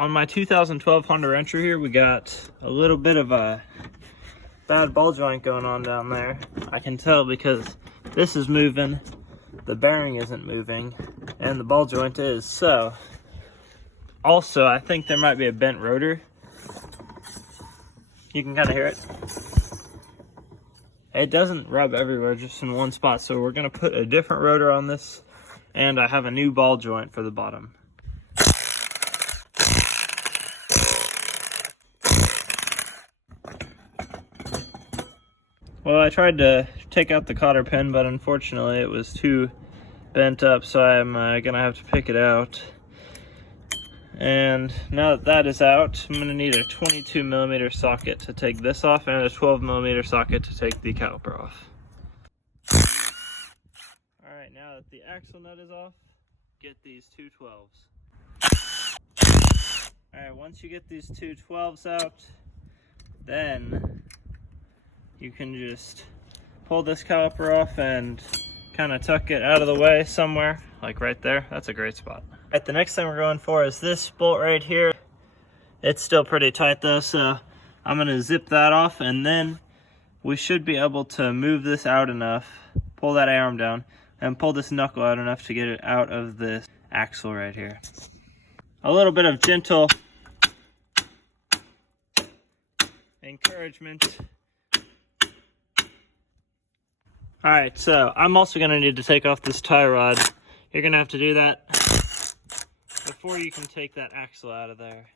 On my 2012 Honda Rancher here, we got a little bit of a bad ball joint going on down there. I can tell because this is moving, the bearing isn't moving, and the ball joint is. So, also, I think there might be a bent rotor. You can kind of hear it. It doesn't rub everywhere, just in one spot. So we're gonna put a different rotor on this, and I have a new ball joint for the bottom. Well, I tried to take out the cotter pin, but unfortunately it was too bent up, so I'm gonna have to pick it out. And now that that is out, I'm gonna need a 22mm socket to take this off and a 12mm socket to take the caliper off. All right, now that the axle nut is off, get these two 12s. All right, once you get these two 12s out, then you can just pull this caliper off and kind of tuck it out of the way somewhere, like right there. That's a great spot. All right, the next thing we're going for is this bolt right here. It's still pretty tight though, so I'm gonna zip that off, and then we should be able to move this out enough, pull that arm down, and pull this knuckle out enough to get it out of this axle right here. A little bit of gentle encouragement. All right, so I'm also gonna need to take off this tie rod. You're gonna have to do that before you can take that axle out of there.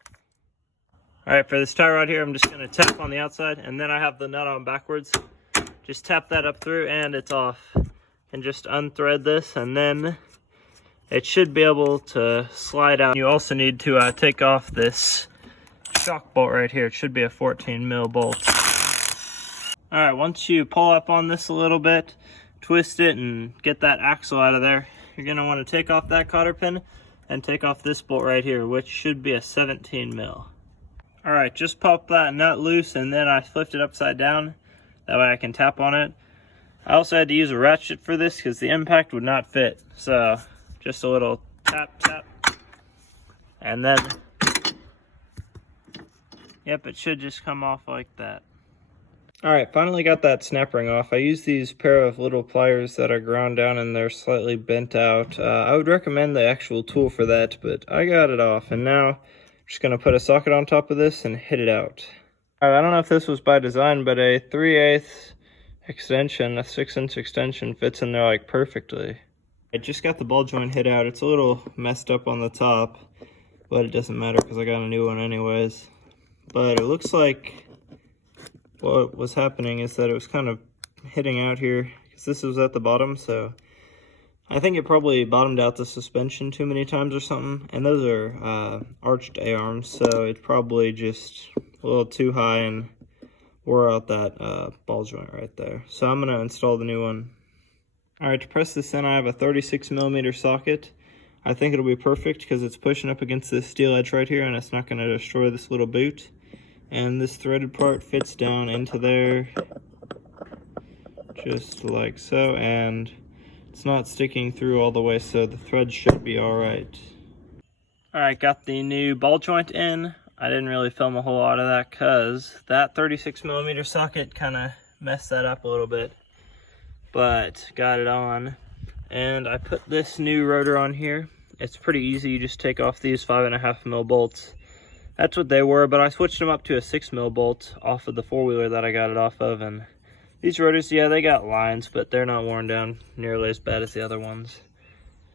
All right, for this tie rod here, I'm just gonna tap on the outside, and then I have the nut on backwards. Just tap that up through and it's off. And just unthread this, and then it should be able to slide out. You also need to take off this shock bolt right here. It should be a 14mm bolt. All right, once you pull up on this a little bit, twist it and get that axle out of there, you're gonna wanna take off that cotter pin and take off this bolt right here, which should be a 17mm. All right, just pop that nut loose, and then I flipped it upside down. That way I can tap on it. I also had to use a ratchet for this because the impact would not fit. So just a little tap, tap, and then, yep, it should just come off like that. All right, finally got that snap ring off. I used these pair of little pliers that are ground down and they're slightly bent out. I would recommend the actual tool for that, but I got it off, and now I'm just gonna put a socket on top of this and hit it out. All right, I don't know if this was by design, but a 3/8 extension, a 6-inch extension, fits in there like perfectly. I just got the ball joint hit out. It's a little messed up on the top, but it doesn't matter because I got a new one anyways. But it looks like what was happening is that it was kind of hitting out here because this was at the bottom, so I think it probably bottomed out the suspension too many times or something. And those are arched A-arms, so it's probably just a little too high and wore out that ball joint right there. So I'm gonna install the new one. All right, to press this in, I have a 36mm socket. I think it'll be perfect because it's pushing up against this steel edge right here, and it's not gonna destroy this little boot. And this threaded part fits down into there, just like so, and it's not sticking through all the way, so the thread should be all right. All right, got the new ball joint in. I didn't really film a whole lot of that because that 36mm socket kind of messed that up a little bit, but got it on. And I put this new rotor on here. It's pretty easy. You just take off these 5.5mm bolts. That's what they were, but I switched them up to a 6mm bolt off of the four-wheeler that I got it off of. And these rotors, yeah, they got lines, but they're not worn down nearly as bad as the other ones.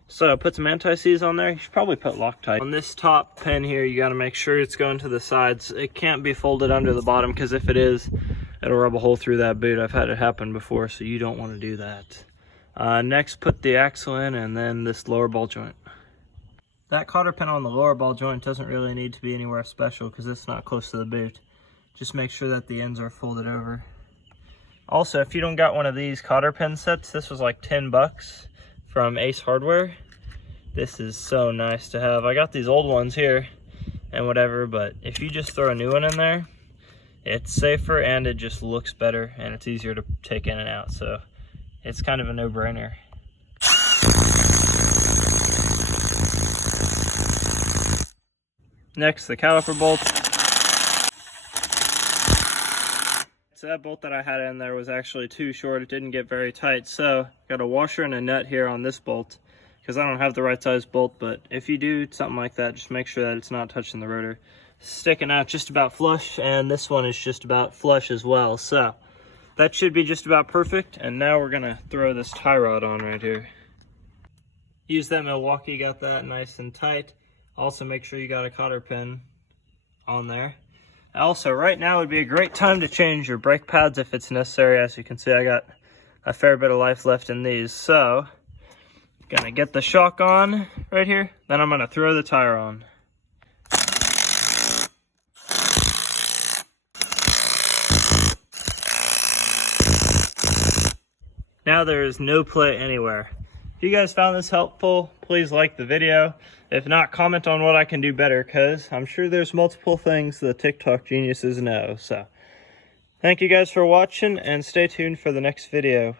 So put some anti-seize on there. You should probably put Loctite. On this top pin here, you gotta make sure it's going to the sides. It can't be folded under the bottom, because if it is, it'll rub a hole through that boot. I've had it happen before, so you don't want to do that. Next, put the axle in, and then this lower ball joint. That cotter pin on the lower ball joint doesn't really need to be anywhere special because it's not close to the boot. Just make sure that the ends are folded over. Also, if you don't got one of these cotter pin sets, this was like 10 bucks from Ace Hardware. This is so nice to have. I got these old ones here and whatever, but if you just throw a new one in there, it's safer and it just looks better and it's easier to take in and out. So it's kind of a no-brainer. Next, the caliper bolt. So that bolt that I had in there was actually too short. It didn't get very tight. So got a washer and a nut here on this bolt because I don't have the right size bolt. But if you do something like that, just make sure that it's not touching the rotor. Sticking out just about flush, and this one is just about flush as well. So that should be just about perfect. And now we're gonna throw this tie rod on right here. Use that Milwaukee, got that nice and tight. Also make sure you got a cotter pin on there. Also, right now would be a great time to change your brake pads if it's necessary. As you can see, I got a fair bit of life left in these. So, gonna get the shock on right here, then I'm gonna throw the tire on. Now there is no play anywhere. If you guys found this helpful, please like the video. If not, comment on what I can do better, because I'm sure there's multiple things the TikTok geniuses know. So, thank you guys for watching, and stay tuned for the next video.